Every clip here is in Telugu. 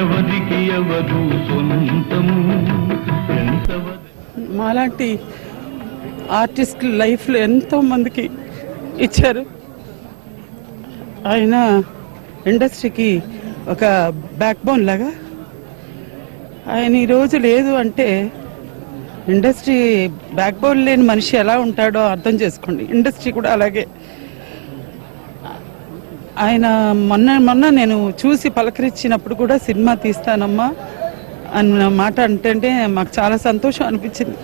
ఎవరికి ఎవరు సొంతము. మాలాంటి ఆర్టిస్టులు లైఫ్లో ఎంతో మందికి ఇచ్చారు. ఆయన ఇండస్ట్రీకి ఒక బ్యాక్ బోన్ లాగా. ఆయన ఈరోజు లేదు అంటే ఇండస్ట్రీ బ్యాక్ బోన్ లేని మనిషి ఎలా ఉంటాడో అర్థం చేసుకోండి. ఇండస్ట్రీ కూడా అలాగే. ఆయన మొన్న నేను చూసి పలకరించినప్పుడు కూడా సినిమా తీస్తానమ్మా అన్న మాట అంటే మాకు చాలా సంతోషం అనిపించింది.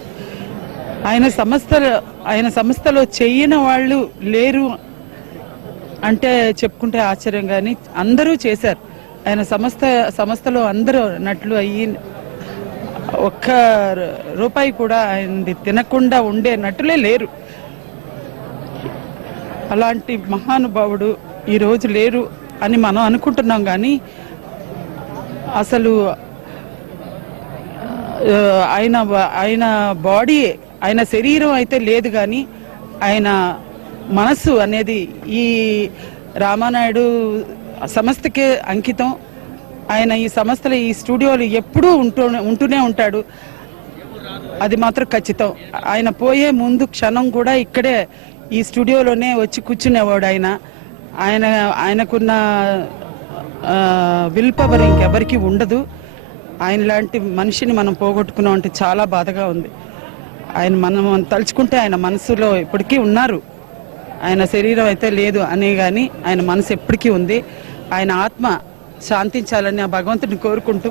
ఆయన సంస్థలో చెయ్యని వాళ్ళు లేరు అంటే చెప్పుకుంటే ఆశ్చర్యం. కానీ అందరూ చేశారు. ఆయన సంస్థలో అందరూ నటులు అయ్యి ఒక్క రూపాయి కూడా ఆయనది తినకుండా ఉండే నటులే లేరు. అలాంటి మహానుభావుడు ఈరోజు లేరు అని మనం అనుకుంటున్నాం. కానీ అసలు ఆయన బాడీ, ఆయన శరీరం అయితే లేదు, కానీ ఆయన మనస్సు అనేది ఈ రామానాయుడు సంస్థకే అంకితం. ఆయన ఈ సంస్థలో ఈ స్టూడియోలు ఎప్పుడూ ఉంటూనే ఉంటాడు. అది మాత్రం ఖచ్చితం. ఆయన పోయే ముందు క్షణం కూడా ఇక్కడే ఈ స్టూడియోలోనే వచ్చి కూర్చునేవాడు. ఆయనకున్న విల్ పవర్ ఇంకెవరికి ఉండదు. ఆయన లాంటి మనిషిని మనం పోగొట్టుకున్నాం అంటే చాలా బాధగా ఉంది. మనం తలుచుకుంటే ఆయన మనసులో ఇప్పటికీ ఉన్నారు. ఆయన శరీరం అయితే లేదు అనే కానీ ఆయన మనసు ఎప్పటికీ ఉంది. ఆయన ఆత్మ శాంతించాలని ఆ భగవంతుడిని కోరుకుంటూ